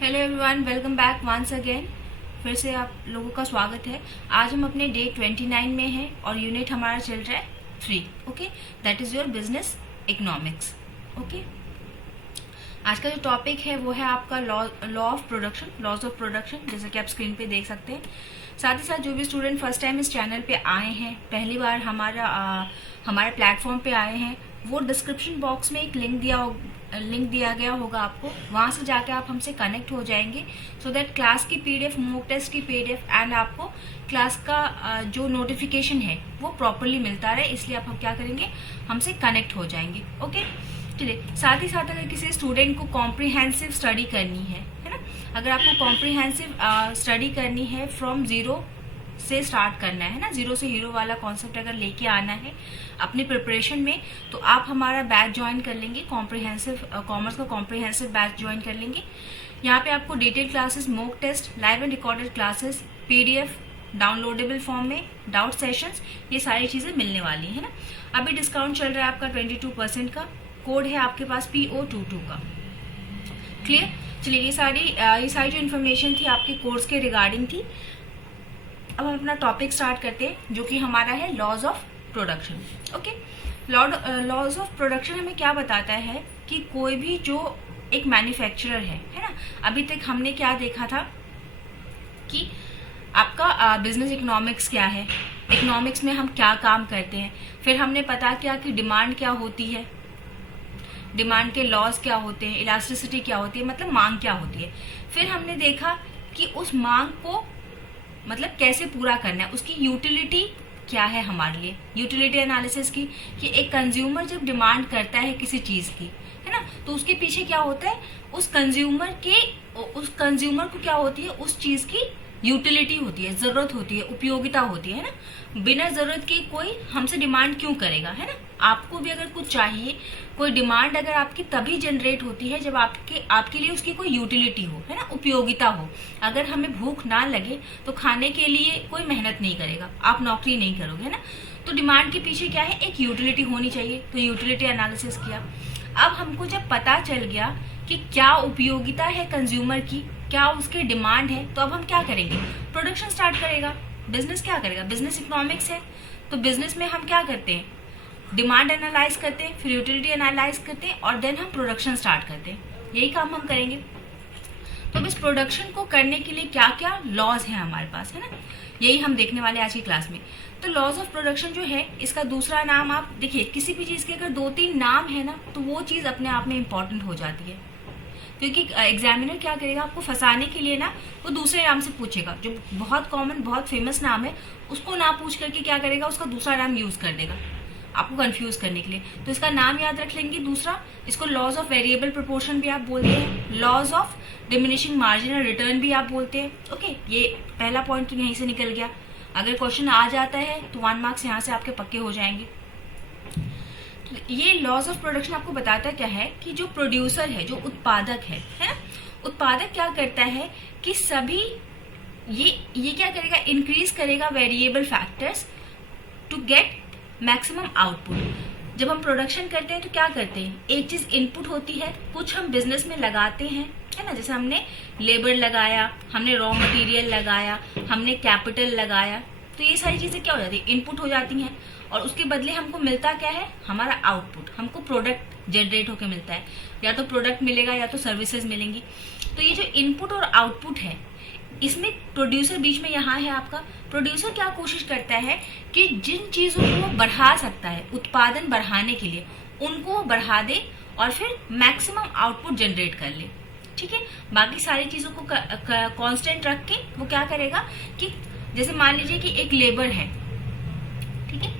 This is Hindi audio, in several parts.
Hello everyone, welcome back once again. फिर से आप लोगों का स्वागत है। आज हम अपने डे 29 में हैं और यूनिट हमारा चल रहा है 3। Okay, that is your business economics. Okay, आज का जो टॉपिक है वो है आपका law of production, laws of production, जैसे कि आप स्क्रीन पे देख सकते हैं। साथ ही साथ जो भी स्टूडेंट फर्स्ट टाइम इस चैनल पे आए हैं, पहली बार हमारे प्लेटफॉर्म पे आए हैं, वो डिस्क्रिप्शन बॉक्स में एक लिंक दिया गया होगा आपको, वहां से जाके आप हमसे कनेक्ट हो जाएंगे सो दैट क्लास की पीडीएफ, मॉक टेस्ट की पीडीएफ एंड आपको क्लास का जो नोटिफिकेशन है वो प्रॉपरली मिलता रहे। इसलिए आप हम क्या करेंगे, हमसे कनेक्ट हो जाएंगे। ओके, चलिए। साथ ही साथ अगर किसी स्टूडेंट को कॉम्प्रिहेंसिव स्टडी करनी है ना, अगर आपको कॉम्प्रिहेंसिव स्टडी करनी है, फ्रॉम जीरो से स्टार्ट करना है ना, जीरो से हीरो वाला कॉन्सेप्ट अगर लेके आना है अपनी प्रिपरेशन में, तो आप हमारा बैच ज्वाइन कर लेंगे। कॉम्प्रिहेंसिव कॉमर्स का कॉम्प्रिहेंसिव बैच ज्वाइन कर लेंगे। यहाँ पे आपको detail classes, mock test, live and recorded classes, PDF downloadable form में, डाउट सेशंस, ये सारी चीजें मिलने वाली है ना। अभी डिस्काउंट चल रहा है आपका 22% का, कोड है आपके पास PO22 का। क्लियर? चलिए, ये सारी जो इन्फॉर्मेशन थी आपके कोर्स के रिगार्डिंग थी। अब हम अपना टॉपिक स्टार्ट करते हैं, जो कि हमारा है laws of production. Okay, laws of production हमें क्या बताता है कि कोई भी जो एक मैन्युफैक्चरर है ना, अभी तक हमने क्या देखा था कि आपका बिजनेस इकोनॉमिक्स क्या है, इकोनॉमिक्स में हम क्या काम करते हैं। फिर हमने पता किया कि डिमांड क्या होती है, डिमांड के लॉज क्या होते हैं, इलास्टिसिटी क्या होती है, मतलब मांग क्या होती है। फिर हमने देखा कि उस मांग को मतलब कैसे पूरा करना है, उसकी यूटिलिटी क्या है हमारे लिए, यूटिलिटी एनालिसिस की, कि एक कंज्यूमर जब डिमांड करता है किसी चीज की, है ना, तो उसके पीछे क्या होता है, उस कंज्यूमर को क्या होती है, उस चीज की यूटिलिटी होती है, जरूरत होती है, उपयोगिता होती है ना। बिना जरूरत के कोई हमसे डिमांड क्यों करेगा, है ना। आपको भी अगर कुछ चाहिए, कोई डिमांड अगर आपकी तभी जनरेट होती है जब आपके लिए उसकी कोई यूटिलिटी हो, है ना, उपयोगिता हो। अगर हमें भूख ना लगे तो खाने के लिए कोई मेहनत नहीं करेगा, आप नौकरी नहीं करोगे, है ना। तो डिमांड के पीछे क्या है, एक यूटिलिटी होनी चाहिए, तो यूटिलिटी एनालिसिस किया। अब हमको जब पता चल गया कि क्या उपयोगिता है कंज्यूमर की, क्या उसकी डिमांड है, तो अब हम क्या करेंगे, प्रोडक्शन स्टार्ट करेगा। बिजनेस क्या करेगा, बिजनेस इकोनॉमिक्स है, तो बिजनेस में हम क्या करते हैं, डिमांड एनालाइज करते हैं, फिर यूटिलिटी एनालाइज करते हैं और देन हम प्रोडक्शन स्टार्ट करते हैं। यही काम हम करेंगे। तो इस प्रोडक्शन को करने के लिए क्या क्या लॉज है हमारे पास, है ना, यही हम देखने वाले आज की क्लास में। तो लॉज ऑफ प्रोडक्शन जो है, इसका दूसरा नाम आप देखिए, किसी भी चीज के अगर 2-3 नाम है ना, तो वो चीज अपने आप में इंपॉर्टेंट हो जाती है, क्योंकि एग्जामिनर क्या करेगा, आपको फंसाने के लिए ना वो दूसरे नाम से पूछेगा। जो बहुत कॉमन, बहुत फेमस नाम है, उसको ना पूछ करके क्या करेगा, उसका दूसरा नाम यूज कर देगा आपको कंफ्यूज करने के लिए। तो इसका नाम याद रख लेंगे दूसरा। इसको लॉज ऑफ वेरिएबल प्रोपोर्शन भी आप बोलते हैं, लॉज ऑफ डिमिनिशिंग मार्जिन और रिटर्न भी आप बोलते हैं। ओके, ये पहला पॉइंट तो यहीं से निकल गया। अगर क्वेश्चन आ जाता है तो 1 मार्क्स यहाँ से आपके पक्के हो जाएंगे। तो ये लॉज ऑफ प्रोडक्शन आपको बताता क्या है कि जो प्रोड्यूसर है, जो उत्पादक है ना, उत्पादक क्या करता है कि सभी ये क्या करेगा, इंक्रीज करेगा variable factors to get maximum output. जब हम प्रोडक्शन करते हैं तो क्या करते हैं, एक चीज इनपुट होती है, कुछ हम बिजनेस में लगाते हैं, है ना, जैसे हमने लेबर लगाया, हमने रॉ मटेरियल लगाया, हमने कैपिटल लगाया, तो ये सारी चीजें क्या हो जाती है, इनपुट हो जाती हैं, और उसके बदले हमको मिलता क्या है, हमारा आउटपुट, हमको प्रोडक्ट जनरेट होकर मिलता है, या तो प्रोडक्ट मिलेगा या तो सर्विसेज मिलेंगी। तो ये जो इनपुट और आउटपुट है, इसमें प्रोड्यूसर बीच में यहाँ है आपका। प्रोड्यूसर क्या कोशिश करता है कि जिन चीजों को वो बढ़ा सकता है उत्पादन बढ़ाने के लिए, उनको वो बढ़ा दे और फिर मैक्सिमम आउटपुट जनरेट कर ले। ठीक है, बाकी सारी चीजों को कांस्टेंट रख के वो क्या करेगा कि जैसे मान लीजिए कि एक लेबर है, ठीक है,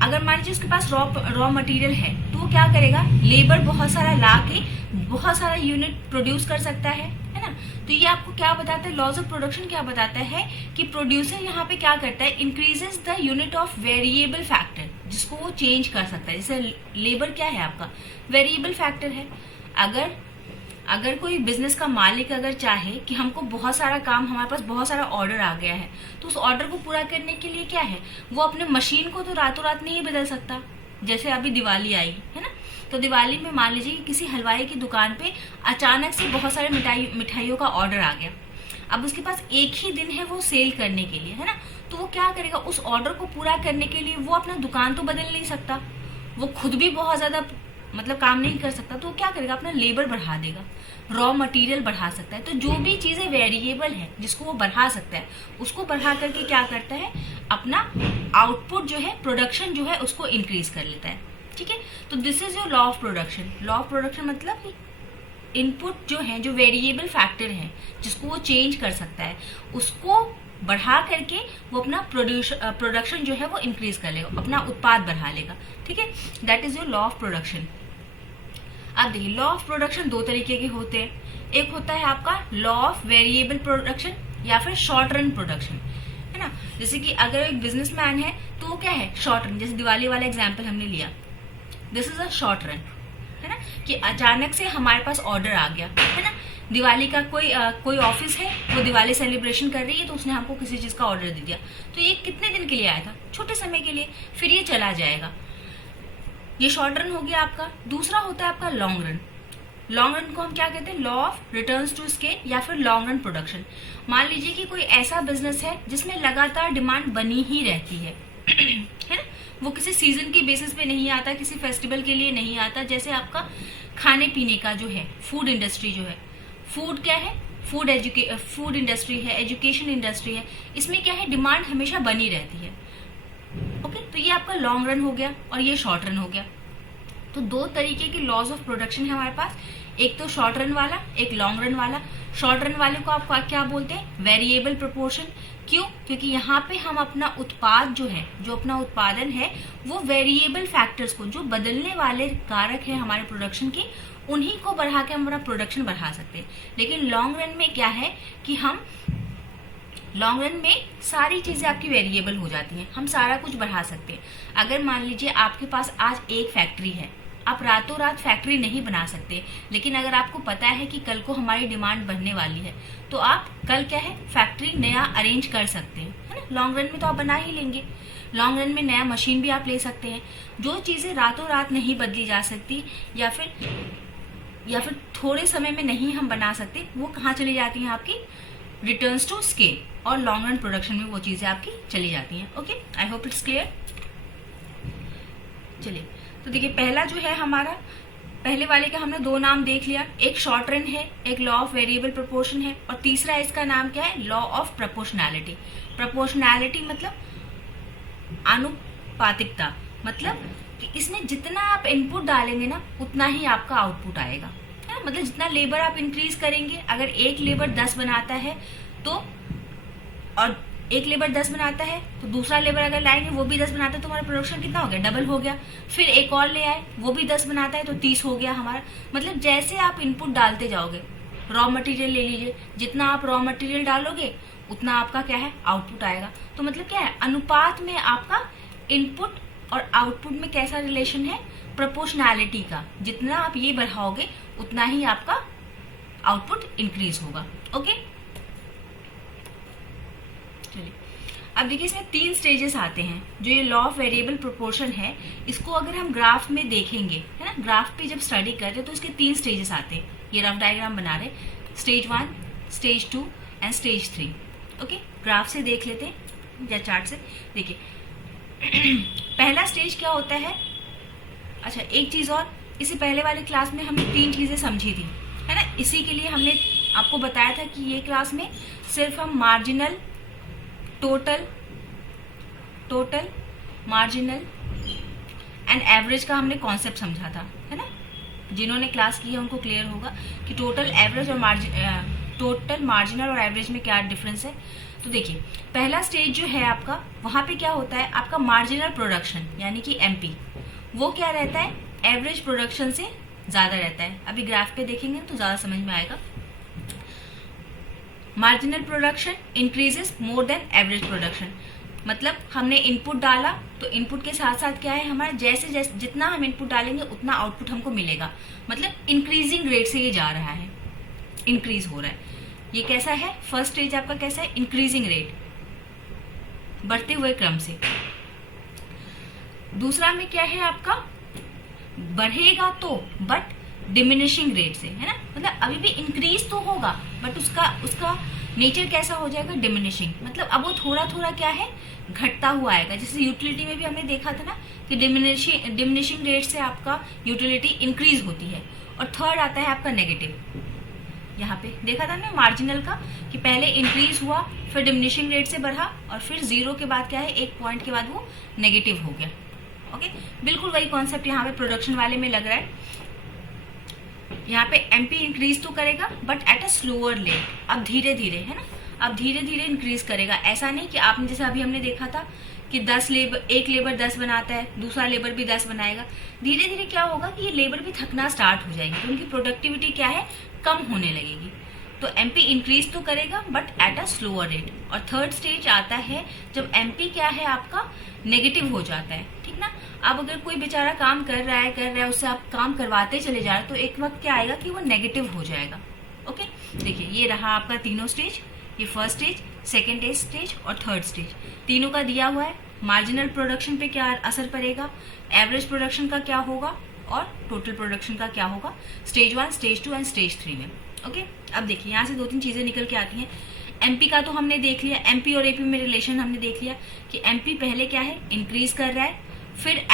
अगर मान लीजिए उसके पास रॉ मटेरियल है, तो वो क्या करेगा, लेबर बहुत सारा ला के बहुत सारा यूनिट प्रोड्यूस कर सकता है ना। तो ये आपको क्या बताता है, लॉज ऑफ प्रोडक्शन क्या बताता है कि प्रोड्यूसर यहाँ पे क्या करता है, increases the unit of variable factor, जिसको वो चेंज कर सकता है। जैसे लेबर क्या है आपका, वेरिएबल फैक्टर है। अगर कोई बिजनेस का मालिक अगर चाहे कि हमको बहुत सारा काम, हमारे पास बहुत सारा ऑर्डर आ गया है, तो उस ऑर्डर को पूरा करने के लिए क्या है, वो अपने मशीन को तो रातों रात नहीं बदल सकता। जैसे अभी दिवाली आई है ना, तो दिवाली में मान लीजिए किसी हलवाई की दुकान पे अचानक से बहुत सारे मिठाइयों का ऑर्डर आ गया। अब उसके पास एक ही दिन है वो सेल करने के लिए, है ना। तो वो क्या करेगा, उस ऑर्डर को पूरा करने के लिए वो अपना दुकान तो बदल नहीं सकता, वो खुद भी बहुत ज्यादा मतलब काम नहीं कर सकता, तो वो क्या करेगा, अपना लेबर बढ़ा देगा, रॉ मटेरियल बढ़ा सकता है। तो जो भी चीजें वेरिएबल है जिसको वो बढ़ा सकता है, उसको बढ़ा करके क्या करता है, अपना आउटपुट जो है, प्रोडक्शन जो है, उसको इंक्रीज कर लेता है। ठीक है, तो this is your law of production. Law of production मतलब इनपुट जो है, जो वेरिएबल फैक्टर है जिसको वो चेंज कर सकता है, उसको बढ़ा करके वो अपना प्रोडक्शन जो है वो इंक्रीज कर लेगा, अपना उत्पाद बढ़ा लेगा। ठीक है, that is your law of production. अब देखिए, लॉ ऑफ प्रोडक्शन दो तरीके के होते हैं। एक होता है आपका लॉ ऑफ वेरिएबल प्रोडक्शन या फिर शॉर्ट रन प्रोडक्शन, है ना। जैसे कि अगर एक बिजनेसमैन है तो वो क्या है, शॉर्ट रन। जैसे दिवाली वाला एग्जाम्पल हमने लिया, this is a short run, है ना, कि अचानक से हमारे पास ऑर्डर आ गया, है ना। दिवाली का कोई ऑफिस है, वो दिवाली सेलिब्रेशन कर रही है, तो उसने हमको किसी चीज का ऑर्डर दे दिया। तो ये कितने दिन के लिए आया था, छोटे समय के लिए, फिर ये चला जाएगा। ये शॉर्ट रन हो गया आपका। दूसरा होता है आपका लॉन्ग रन। लॉन्ग रन को हम क्या कहते हैं, law of returns to scale या फिर लॉन्ग रन प्रोडक्शन। मान लीजिए कि कोई ऐसा बिजनेस है जिसमें लगातार डिमांड बनी ही रहती है ना, वो किसी सीजन के बेसिस पे नहीं आता, किसी फेस्टिवल के लिए नहीं आता। जैसे आपका खाने पीने का जो है, फूड इंडस्ट्री जो है, फूड क्या है, फूड इंडस्ट्री है, एजुकेशन इंडस्ट्री है, इसमें क्या है, डिमांड हमेशा बनी रहती है। ओके, तो ये आपका लॉन्ग रन हो गया और ये शॉर्ट रन हो गया। तो दो तरीके के लॉज ऑफ प्रोडक्शन है हमारे पास, एक तो शॉर्ट रन वाला, एक लॉन्ग रन वाला। शॉर्ट रन वाले को आप क्या बोलते हैं, वेरिएबल प्रोपोर्शन। क्यों, क्योंकि यहाँ पे हम अपना उत्पाद जो है, जो अपना उत्पादन है, वो वेरिएबल फैक्टर्स को, जो बदलने वाले कारक है हमारे प्रोडक्शन के, उन्हीं को बढ़ा के हम अपना प्रोडक्शन बढ़ा सकते हैं। लेकिन लॉन्ग रन में क्या है कि हम लॉन्ग रन में सारी चीजें आपकी वेरिएबल हो जाती हैं, हम सारा कुछ बढ़ा सकते हैं। अगर मान लीजिए आपके पास आज एक फैक्ट्री है, आप रातों रात फैक्ट्री नहीं बना सकते, लेकिन अगर आपको पता है कि कल को हमारी डिमांड बढ़ने वाली है, तो आप कल क्या है, फैक्ट्री नया अरेंज कर सकते हैं, है ना। लॉन्ग रन में तो आप बना ही लेंगे। लॉन्ग रन में नया मशीन भी आप ले सकते हैं। जो चीजें रातों रात नहीं बदली जा सकती या फिर थोड़े समय में नहीं हम बना सकते, वो कहाँ चली जाती हैं, आपकी रिटर्न्स टू स्केल और लॉन्ग रन प्रोडक्शन में वो चीजें आपकी चली जाती हैं। Okay, I hope it's clear. चलिए, तो देखिए, पहला जो है हमारा, पहले वाले का हमने दो नाम देख लिया, एक शॉर्ट रन है, एक लॉ ऑफ वेरिएबल प्रोपोर्शन है, और तीसरा इसका नाम क्या है, लॉ ऑफ प्रोपोर्शनैलिटी। प्रोपोर्शनैलिटी मतलब आनुपातिकता, मतलब कि इसमें जितना आप इनपुट डालेंगे ना, उतना ही आपका आउटपुट आएगा, है ना। मतलब जितना लेबर आप इंक्रीज करेंगे, अगर एक लेबर 10 बनाता है तो, और एक लेबर 10 बनाता है, तो दूसरा लेबर अगर लाएंगे वो भी 10 बनाता है, तो हमारा प्रोडक्शन कितना हो गया, डबल हो गया। फिर एक और ले आए, वो भी 10 बनाता है, तो 30 हो गया हमारा। मतलब जैसे आप इनपुट डालते जाओगे, रॉ मटेरियल ले लीजिए, जितना आप रॉ मटेरियल डालोगे उतना आपका क्या है, आउटपुट आएगा। तो मतलब क्या है, अनुपात में आपका इनपुट और आउटपुट में कैसा रिलेशन है, प्रोपोर्शनैलिटी का। जितना आप ये बढ़ाओगे उतना ही आपका आउटपुट इंक्रीज होगा। ओके, चलिए, अब देखिए, इसमें 3 स्टेजेस आते हैं। जो ये लॉ ऑफ वेरिएबल प्रोपोर्शन है, इसको अगर हम ग्राफ में देखेंगे, है ना, ग्राफ पे जब स्टडी करते हैं तो इसके 3 स्टेजेस आते हैं। ये रफ डायग्राम बना रहे, stage 1, stage 2 and stage 3। Okay, graph से देख लेते हैं या चार्ट से। देखिए, पहला स्टेज क्या होता है। अच्छा, एक चीज और, इससे पहले वाले क्लास में हमने 3 चीजें समझी थी, है ना। इसी के लिए हमने आपको बताया था कि ये क्लास में सिर्फ हम marginal, total, marginal and average का हमने कॉन्सेप्ट समझा था, है ना। जिन्होंने क्लास की है उनको क्लियर होगा कि टोटल, एवरेज और टोटल, मार्जिनल और एवरेज में क्या डिफरेंस है। तो देखिए, पहला स्टेज जो है आपका, वहां पे क्या होता है, आपका मार्जिनल प्रोडक्शन यानी कि एमपी, वो क्या रहता है, एवरेज प्रोडक्शन से ज्यादा रहता है। अभी ग्राफ पे देखेंगे तो ज्यादा समझ में आएगा। Marginal production increases more than average production, मतलब हमने इनपुट डाला तो इनपुट के साथ साथ क्या है हमारा, जैसे जैसे जितना हम इनपुट डालेंगे उतना आउटपुट हमको मिलेगा। मतलब इंक्रीजिंग रेट से ये जा रहा है, इंक्रीज हो रहा है। ये कैसा है, फर्स्ट स्टेज आपका कैसा है, इंक्रीजिंग रेट, बढ़ते हुए क्रम से। दूसरा में क्या है आपका, बढ़ेगा तो, बट डिमिनिशिंग रेट से, है ना, मतलब अभी भी इंक्रीज तो होगा बट उसका नेचर कैसा हो जाएगा, डिमिनिशिंग, मतलब अब वो थोड़ा थोड़ा क्या है, घटता हुआ आएगा। जैसे यूटिलिटी में भी हमने देखा था ना कि डिमिनिशिंग रेट से आपका यूटिलिटी इंक्रीज होती है। और थर्ड आता है आपका नेगेटिव, यहाँ पे देखा था ना मार्जिनल का कि पहले इंक्रीज हुआ, फिर डिमिनिशिंग रेट से बढ़ा, और फिर जीरो के बाद क्या है, एक पॉइंट के बाद वो नेगेटिव हो गया। ओके, बिल्कुल वही कॉन्सेप्ट यहाँ पे प्रोडक्शन वाले में लग रहा है। यहाँ पे एमपी इंक्रीज तो करेगा but at a slower rate, अब धीरे धीरे, है ना, अब धीरे धीरे इंक्रीज करेगा। ऐसा नहीं कि आपने जैसे अभी हमने देखा था कि एक लेबर 10 बनाता है, दूसरा लेबर भी 10 बनाएगा। धीरे धीरे क्या होगा कि ये लेबर भी थकना स्टार्ट हो जाएगी, तो उनकी प्रोडक्टिविटी क्या है, कम होने लगेगी। तो एमपी इंक्रीज तो करेगा but at a slower rate. और थर्ड स्टेज आता है जब एमपी क्या है आपका नेगेटिव हो जाता है, ठीक ना। अब अगर कोई बेचारा काम कर रहा है उससे आप काम करवाते चले जा रहे हो, तो एक वक्त क्या आएगा कि वो नेगेटिव हो जाएगा। ओके, देखिए ये रहा आपका तीनों स्टेज, ये फर्स्ट स्टेज, सेकेंड स्टेज और थर्ड स्टेज, तीनों का दिया हुआ है। मार्जिनल प्रोडक्शन पे क्या असर पड़ेगा, एवरेज प्रोडक्शन का क्या होगा और टोटल प्रोडक्शन का क्या होगा, स्टेज 1, स्टेज 2 एंड स्टेज 3 में। ओके, अब देखिए यहाँ से 2-3 चीजें निकल के आती हैं। एमपी का तो हमने देख लिया, एमपी और एपी में रिलेशन हमने देख लिया कि एमपी पहले क्या है, इंक्रीज कर रहा है, फिर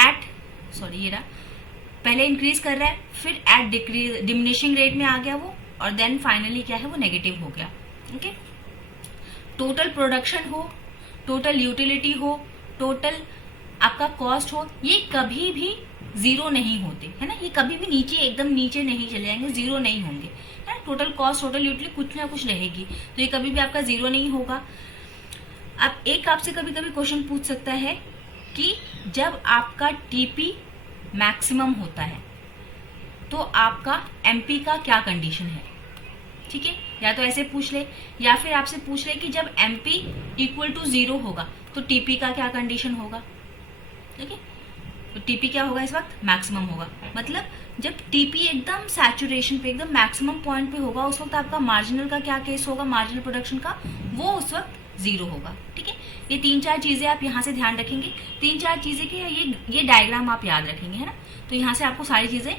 पहले इंक्रीज कर रहा है, फिर एट डिमिनिशिंग रेट में आ गया वो, और देन फाइनली क्या है, वो नेगेटिव हो गया। ओके, टोटल प्रोडक्शन हो, टोटल यूटिलिटी हो, टोटल आपका कॉस्ट हो, ये कभी भी जीरो नहीं होते, है ना, ये कभी भी नीचे, एकदम नीचे नहीं चले जाएंगे, जीरो नहीं होंगे, है ना। टोटल कॉस्ट, टोटल यूटिलिटी कुछ ना कुछ रहेगी, तो ये कभी भी आपका जीरो नहीं होगा। अब एक आपसे कभी कभी क्वेश्चन पूछ सकता है कि जब आपका टीपी मैक्सिमम होता है तो आपका एमपी का क्या कंडीशन है, ठीक है, या तो ऐसे पूछ ले, या फिर आपसे पूछ ले कि जब एमपी इक्वल टू 0 होगा तो टीपी का क्या कंडीशन होगा, ठीक है। तो टीपी क्या होगा, इस वक्त मैक्सिमम होगा, मतलब जब टीपी एकदम सैचुरेशन पे, एकदम मैक्सिमम पॉइंट पे होगा, उस वक्त आपका मार्जिनल का क्या केस होगा, मार्जिनल प्रोडक्शन का, वो उस वक्त 0 होगा, ठीक है। ये 3-4 चीजें आप यहाँ से ध्यान रखेंगे, 3-4 चीजें के ये डायग्राम आप याद रखेंगे, है ना। तो यहाँ से आपको सारी चीजें,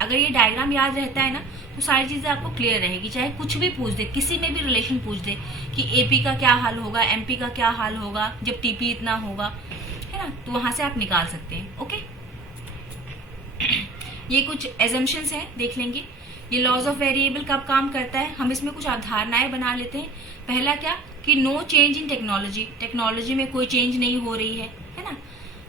अगर ये डायग्राम याद रहता है ना, तो सारी चीजें आपको क्लियर रहेगी। चाहे कुछ भी पूछ दे, किसी में भी रिलेशन पूछ दे कि एपी का क्या हाल होगा, एमपी का क्या हाल होगा जब टीपी इतना होगा, है ना, तो वहां से आप निकाल सकते हैं। ओके, ये कुछ एजम्पशंस हैं, देख लेंगे। ये लॉज ऑफ वेरिएबल कब काम करता है, हम इसमें कुछ अवधारणाएं बना लेते हैं। पहला क्या कि नो चेंज इन टेक्नोलॉजी में कोई चेंज नहीं हो रही है ना।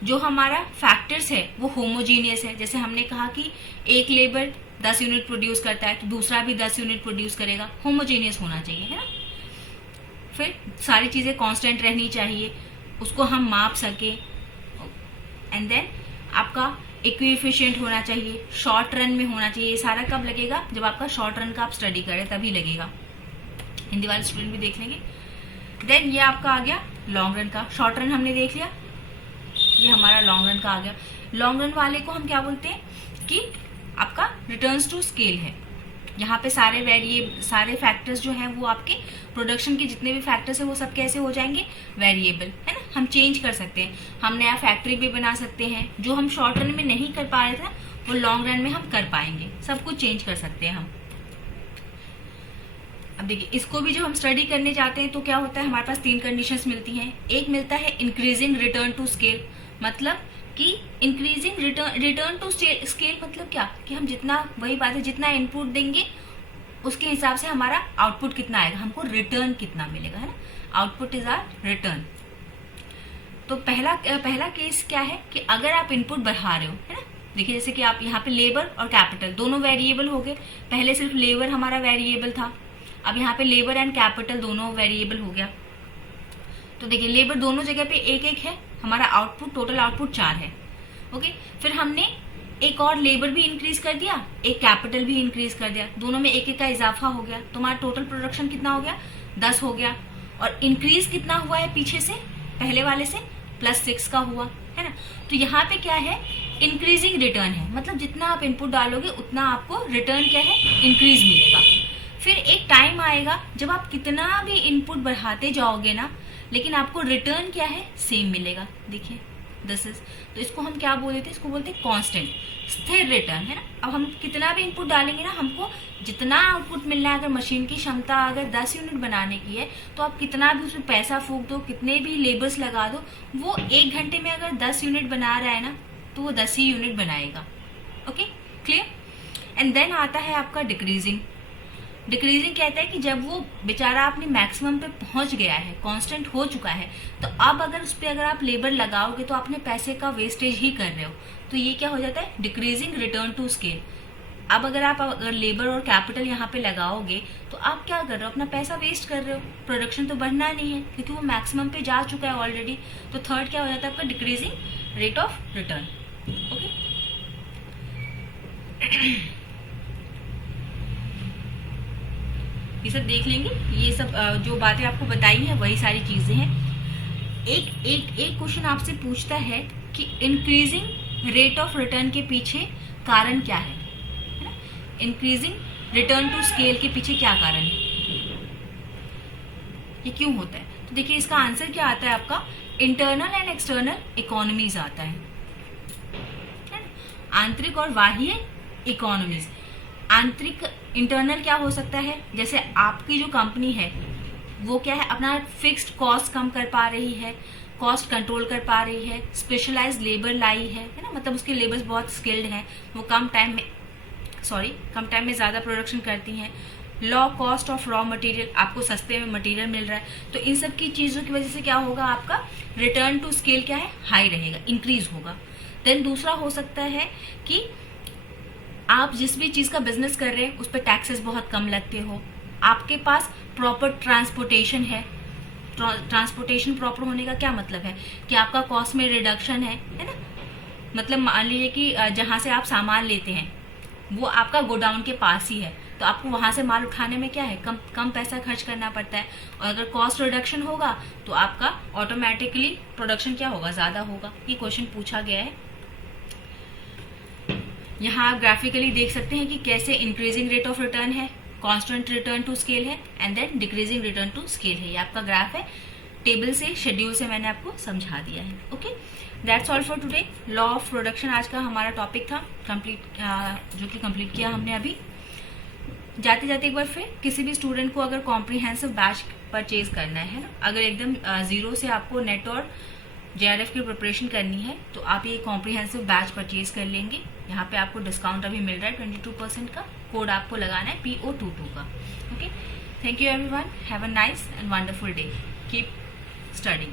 जो हमारा फैक्टर्स है वो होमोजीनियस है, जैसे हमने कहा कि एक लेबर 10 यूनिट प्रोड्यूस करता है तो दूसरा भी 10 यूनिट प्रोड्यूस करेगा, होमोजीनियस होना चाहिए, है ना। फिर सारी चीजें कांस्टेंट रहनी चाहिए, उसको हम माप सके, एंड देन आपका इक्विफिशिएंट होना चाहिए, शॉर्ट रन में होना चाहिए। ये सारा कब लगेगा, जब आपका शॉर्ट रन का आप स्टडी करें तभी लगेगा, हिंदी वाले स्टूडेंट भी देख लेंगे। देन ये आपका आ गया लॉन्ग रन का, शॉर्ट रन हमने देख लिया, ये हमारा लॉन्ग रन का आ गया। लॉन्ग रन वाले को हम क्या बोलते हैं कि आपका रिटर्न्स टू स्केल है। यहाँ पे सारे फैक्टर्स जो हैं वो आपके प्रोडक्शन के जितने भी फैक्टर्स हैं वो सब कैसे हो जाएंगे, वेरिएबल, है ना। हम चेंज कर सकते हैं, हम नया फैक्ट्री भी बना सकते हैं, जो हम शॉर्ट रन में नहीं कर पा रहे थे ना वो लॉन्ग रन में हम कर पाएंगे, सब कुछ चेंज कर सकते हैं हम। अब देखिए, इसको भी जब हम स्टडी करने जाते हैं तो क्या होता है, हमारे पास 3 कंडीशंस मिलती हैं। एक मिलता है इंक्रीजिंग रिटर्न टू स्केल, मतलब कि इंक्रीजिंग रिटर्न टू स्केल मतलब क्या कि हम जितना, वही बात है, जितना इनपुट देंगे उसके हिसाब से हमारा आउटपुट कितना आएगा, हमको रिटर्न कितना मिलेगा, है ना। Output is are return. तो पहला केस क्या है कि अगर आप इनपुट बढ़ा रहे हो, है ना, देखिए जैसे कि आप यहाँ पे लेबर और कैपिटल दोनों वेरिएबल हो गए, पहले सिर्फ लेबर हमारा वेरिएबल था, अब यहाँ पे लेबर एंड कैपिटल दोनों वेरिएबल हो गया। तो देखिए लेबर दोनों जगह पे 1-1 है, हमारा आउटपुट, टोटल आउटपुट 4 है। ओके, फिर हमने एक और लेबर भी इंक्रीज कर दिया, एक कैपिटल भी इंक्रीज कर दिया, दोनों में 1-1 का इजाफा हो गया, तो हमारा टोटल प्रोडक्शन कितना हो गया, 10 हो गया। और इंक्रीज कितना हुआ है पीछे से, पहले वाले से +6 का हुआ, है ना। तो यहाँ पे क्या है, इंक्रीजिंग रिटर्न है, मतलब जितना आप इनपुट डालोगे उतना आपको रिटर्न क्या है, इंक्रीज मिलेगा। फिर एक टाइम आएगा जब आप कितना भी इनपुट बढ़ाते जाओगे ना, लेकिन आपको रिटर्न क्या है, सेम मिलेगा। देखिए दिस इज, तो इसको हम क्या बोल देते हैं, इसको बोलते हैं कांस्टेंट, स्थिर रिटर्न, है ना। अब हम कितना भी इनपुट डालेंगे ना, हमको जितना आउटपुट मिलना है, अगर मशीन की क्षमता अगर 10 यूनिट बनाने की है, तो आप कितना भी उसमें पैसा फूंक दो, कितने भी लेबर्स लगा दो, वो 1 घंटे में अगर 10 यूनिट बना रहा है ना, तो वो 10 ही यूनिट बनाएगा। Okay, clear. एंड देन आता है आपका डिक्रीजिंग। डिक्रीजिंग कहता है कि जब वो बेचारा अपने मैक्सिमम पे पहुंच गया है, कांस्टेंट हो चुका है, तो अब अगर उस पर अगर आप लेबर लगाओगे तो अपने पैसे का वेस्टेज ही कर रहे हो, तो ये क्या हो जाता है, डिक्रीजिंग रिटर्न टू स्केल। अब अगर लेबर और कैपिटल यहाँ पे लगाओगे तो आप क्या कर रहे हो, अपना पैसा वेस्ट कर रहे हो, प्रोडक्शन तो बढ़ना नहीं है क्योंकि वो मैक्सिमम पे जा चुका है ऑलरेडी। तो थर्ड क्या हो जाता है आपका, decreasing rate of return. Okay, ये सब देख लेंगे, ये सब जो बातें आपको बताई हैं वही सारी चीजें हैं। एक क्वेश्चन आपसे पूछता है कि इंक्रीजिंग रेट ऑफ रिटर्न के पीछे कारण क्या है ना, इंक्रीजिंग रिटर्न टू स्केल के पीछे क्या कारण है, ये क्यों होता है। तो देखिए इसका आंसर क्या आता है आपका, इंटरनल एंड एक्सटर्नल इकोनॉमीज आता है, आंतरिक और बाह्य इकोनॉमीज। आंतरिक इंटरनल क्या हो सकता है, जैसे आपकी जो कंपनी है वो क्या है, अपना फिक्स्ड कॉस्ट कम कर पा रही है, कॉस्ट कंट्रोल कर पा रही है, स्पेशलाइज्ड लेबर लाई है ना, मतलब उसके लेबर्स बहुत स्किल्ड हैं, वो कम टाइम में ज़्यादा प्रोडक्शन करती हैं, low cost of raw material, आपको सस्ते में मटेरियल मिल रहा है, तो इन सब की चीज़ों की वजह से क्या होगा, आपका रिटर्न टू स्केल क्या है, हाई रहेगा, इंक्रीज होगा। देन दूसरा हो सकता है कि आप जिस भी चीज का बिजनेस कर रहे हैं उस पर टैक्सेस बहुत कम लगते हो, आपके पास प्रॉपर ट्रांसपोर्टेशन है। ट्रांसपोर्टेशन प्रॉपर होने का क्या मतलब है कि आपका कॉस्ट में रिडक्शन है ना। मतलब मान लीजिए कि जहां से आप सामान लेते हैं वो आपका गोडाउन के पास ही है, तो आपको वहां से माल उठाने में क्या है, कम पैसा खर्च करना पड़ता है, और अगर कॉस्ट रिडक्शन होगा तो आपका ऑटोमेटिकली प्रोडक्शन क्या होगा, ज्यादा होगा। ये क्वेश्चन पूछा गया है। यहाँ आप ग्राफिकली देख सकते हैं कि कैसे इंक्रीजिंग रेट ऑफ रिटर्न है, कांस्टेंट रिटर्न टू स्केल है, and then decreasing return to scale है। ये आपका ग्राफ है, टेबल से शेड्यूल से मैंने आपको समझा दिया है। Okay, that's all for today. Law of production आज का हमारा टॉपिक था कंप्लीट, जो कि कंप्लीट किया हमने अभी। जाते जाते एक बार फिर किसी भी स्टूडेंट को अगर कॉम्प्रिहेंसिव बैच परचेज करना है ना, अगर एकदम जीरो से आपको नेट और JRF की प्रिपरेशन करनी है, तो आप ये कॉम्प्रिहेंसिव बैच परचेज कर लेंगे। यहाँ पे आपको डिस्काउंट अभी मिल रहा है 22% का, कोड आपको लगाना है PO22 का। Okay, thank you everyone, have a nice and wonderful day, keep studying.